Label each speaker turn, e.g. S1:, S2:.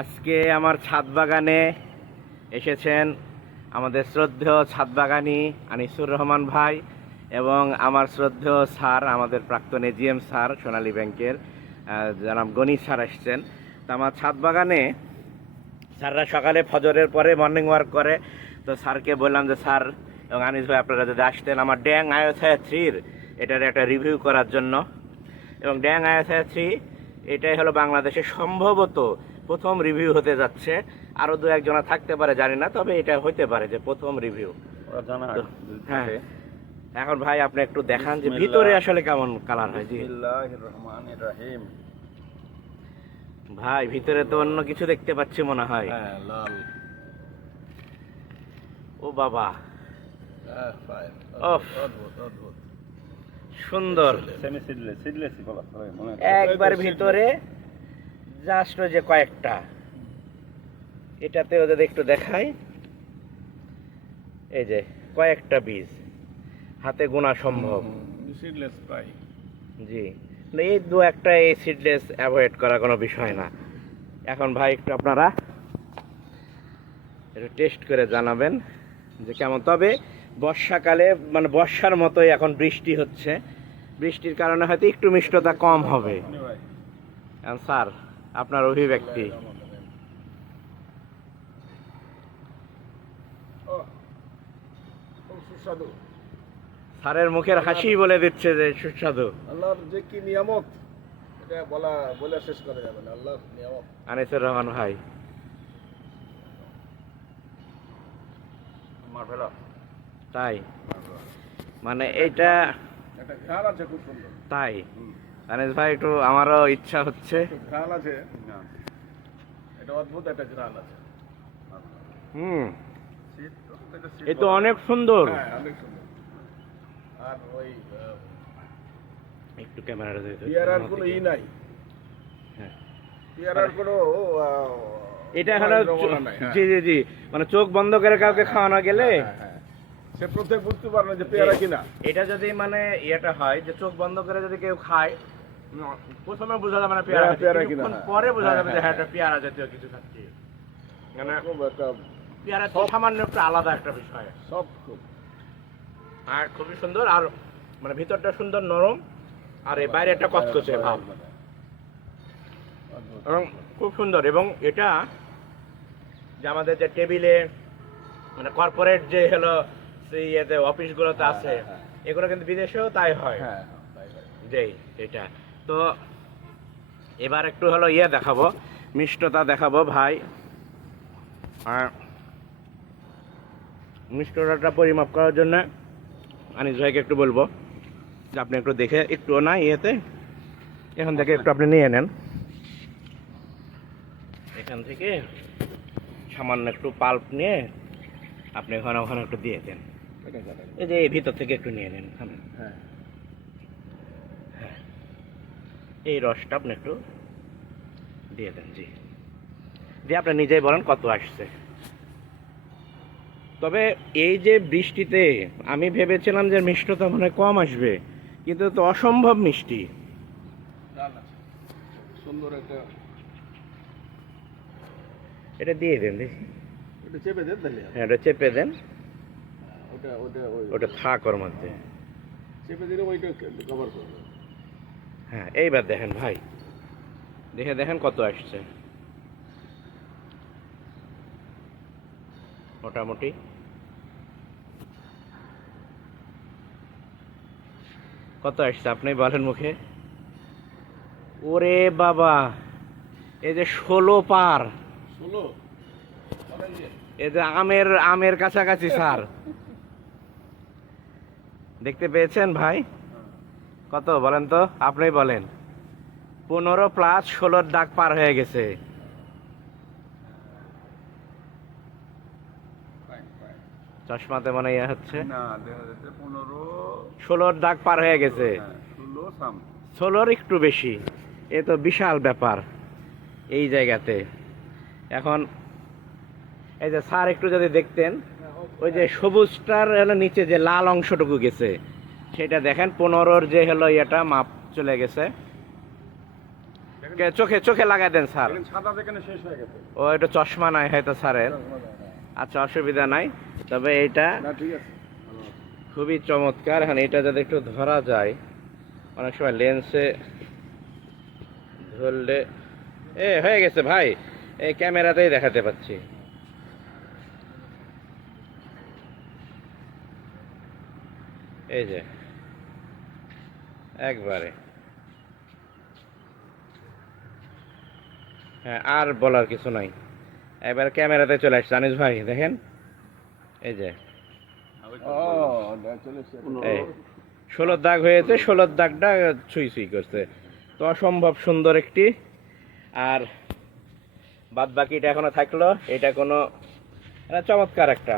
S1: আজকে আমার ছাদ বাগানে এসেছেন আমাদের শ্রদ্ধেয় ছাদ বাগানি আনিসুর রহমান ভাই এবং আমার শ্রদ্ধেয় স্যার, আমাদের প্রাক্তন এজিএম স্যার সোনালী ব্যাংকের জনাব গণি স্যার এসছেন তো আমার ছাদ বাগানে স্যাররা সকালে ফজরের পরে মর্নিং ওয়ার্ক করে। তো স্যারকে বললাম যে, স্যার এবং আনিস ভাই, আপনারা যদি আসতেন, আমার ড্যাং আয়োথায় থ্রির, এটার একটা রিভিউ করার জন্য। এবং ড্যাং আয়োথায় থ্রি এটাই হলো বাংলাদেশে সম্ভবত প্রথম রিভিউ হতে যাচ্ছে। আরও দু একজনা থাকতে পারে জানি না তবে এটা হইতে পারে যে প্রথম রিভিউ হ্যাঁ। এখন ভাই আপনি একটু দেখান যে ভিতরে আসলে কেমন কালার হয় জি।
S2: রহিম
S1: ভাই ভিতরে তো অন্য কিছু দেখতে পাচ্ছি মনে হয়।
S2: হ্যাঁ লাল।
S1: ও বাবা।
S2: অদ্ভুত অদ্ভুত।
S1: সুন্দর। একবার ভিতরে জাস্ট ওই যে কয়েকটা। এটাতে ওদের একটু দেখাই এই যে কয়েকটা বীজ হাতে গোনা সম্ভব।
S2: সিডলেস প্রায়।
S1: জি। এই দু একটা এই সিডলেস অ্যাভয়েড করা কোনো বিষয় না। এখন ভাই একটু আপনারা একটু টেস্ট করে জানাবেন যে কেমন। তবে বর্ষাকালে মানে বর্ষার মতোই এখন বৃষ্টি হচ্ছে। বৃষ্টির কারণে হয়তো একটু মিষ্টতা কম হবে। স্যার আপনার অভিব্যক্তি? স্যারের মুখের হাসি বলে দিচ্ছে যে সুস্বাদু।
S2: আল্লাহর যে কি নিয়ামত এটা বলা বলে শেষ করা যাবে না। আল্লাহর নিয়ামত।
S1: আনিসুর রহমান ভাই।
S2: মারফেলা
S1: তাই? মানে
S2: সুন্দর।
S1: তাই? আনিস ভাই একটু আমারও ইচ্ছা হচ্ছে।
S2: ঘ্রাণ আছে এটা অদ্ভুত একটা ঘ্রাণ আছে।
S1: হুম।
S2: এটা
S1: এ তো অনেক সুন্দর।
S2: হ্যাঁ অনেক সুন্দর। আর ওই
S1: একটু ক্যামেরাটা দিতে
S2: পেয়ারার কোনো ই নাই।
S1: হ্যাঁ।
S2: পেয়ারার কোনো
S1: এটা হলো
S2: হ্যাঁ।
S1: জি জি জি। মানে চোখ বন্ধ করে কাউকে খাওয়ানো গেলে?
S2: হ্যাঁ, হ্যাঁ। সে প্রত্যেক বুঝতে পারে না যে পেয়ারা কিনা।
S1: এটা যদি মানে ইয়েটা হয় যে চোখ বন্ধ করে যদি কেউ খায় প্রথমে বোঝা যাবে না পেয়ারা
S2: হ্যাঁ, পেয়ারা কিনা।
S1: পরে বোঝা
S2: হ্যাঁ,
S1: যাবে যে
S2: হ্যাঁ,
S1: হ্যাঁ এটা পেয়ারা জাতীয় কিছু খাচ্ছি। মানে পেয়ারা তো সামান্য একটু আলাদা একটা বিষয়।
S2: সব খুব।
S1: আর খুবই সুন্দর আর মানে ভিতরটা সুন্দর নরম আর এই বাইরে একটা কচকচে ভাব। এবং খুব সুন্দর এবং এটা যে আমাদের যে টেবিলে মানে কর্পোরেট যে হলো ইয়েতে অফিসগুলোতে
S2: হ্যাঁ,
S1: আছে
S2: হ্যাঁ,
S1: এগুলো কিন্তু বিদেশেও তাই হয়।
S2: হ্যাঁ হ্যাঁ, হয়।
S1: যেই এটা তো এবার একটু হলো ইয়ে দেখাবো মিষ্টতা দেখাবো ভাই। মিষ্টতাটা পরিমাপ করার জন্য আনিস ভাইকে একটু বলব যে আপনি একটু দেখে একটু না ইয়েতে এখান থেকে একটু আপনি নিয়ে নেন। এখান থেকে সামান্য একটু পাল্প নিয়ে আপনি ওখানে ওখানে একটু দিয়ে দেন। এই যে এই ভিতর থেকে একটু নিয়ে নেন সামনে
S2: হ্যাঁ।
S1: এই রসটা আপনি একটু দিয়ে দেন জি। দিয়ে আপনি নিজেই বলেন কত আসছে। তবে এই যে বৃষ্টিতে আমি ভেবেছিলাম যে মিষ্টতা মনে হয় কম আসবে কিন্তু তো অসম্ভব মিষ্টি।
S2: সুন্দর একটা
S1: এটা দিয়ে দেন দেখি।
S2: এটা চেপে দেন তাহলে।
S1: হ্যাঁ এটা চেপে দেন।
S2: ওটা ওটা ওই
S1: ওটা থাক ওর মধ্যে।
S2: চেপে দিলে ওইটা কভার করবে।
S1: হ্যাঁ এইবার দেখেন ভাই। দেখে দেখেন কত আসছে। মোটামুটি। কত আসছে আপনি বলেন মুখে। ওরে বাবা এই যে ষোলো পার।
S2: ষোলো।
S1: এই যে আমের আমের কাছাকাছি স্যার। দেখতে পেয়েছেন ভাই? কত বলেন তো? আপনি বলেন। পনেরো প্লাস ষোলোর দাগ পার হয়ে গেছে. চশমাতে মনে ইয়ে হচ্ছে। ষোলোর দাগ পার হয়ে গেছে।
S2: হ্যাঁ,
S1: ষোলোর একটু বেশি। এ তো বিশাল ব্যাপার এই জায়গাতে। এখন এই যে স্যার একটু যদি দেখতেন। ওই যে সবুজটার হলো নিচে যে লাল অংশটুকু গেছে সেটা দেখেন পনেরোর যে হলো ইয়েটা মাপ চলে গেছে। চোখে চোখে লাগাই দেন স্যার।
S2: হয়ে
S1: ও এটা চশমা নাই হয়তো স্যারের। আচ্ছা অসুবিধা নাই। তবে এটা খুবই চমৎকার। এখন এটা যদি একটু ধরা যায় অনেক সময় লেন্সে ধরলে এ হয়ে গেছে ভাই। এই ক্যামেরাতেই দেখাতে পাচ্ছি। এই যে, একবারে। হ্যাঁ আর বলার কিছু নাই। এবার ক্যামেরাতে চলে আসছে, আনিস ভাই, দেখেন? এই যে। ষোলোর দাগ হয়েছে, ষোলোর দাগটা ছুঁই ছুঁই করছে। তো অসম্ভব সুন্দর একটি, আর বাদ বাকিটা এখনও থাকল, এটা কোনো চমৎকার একটা।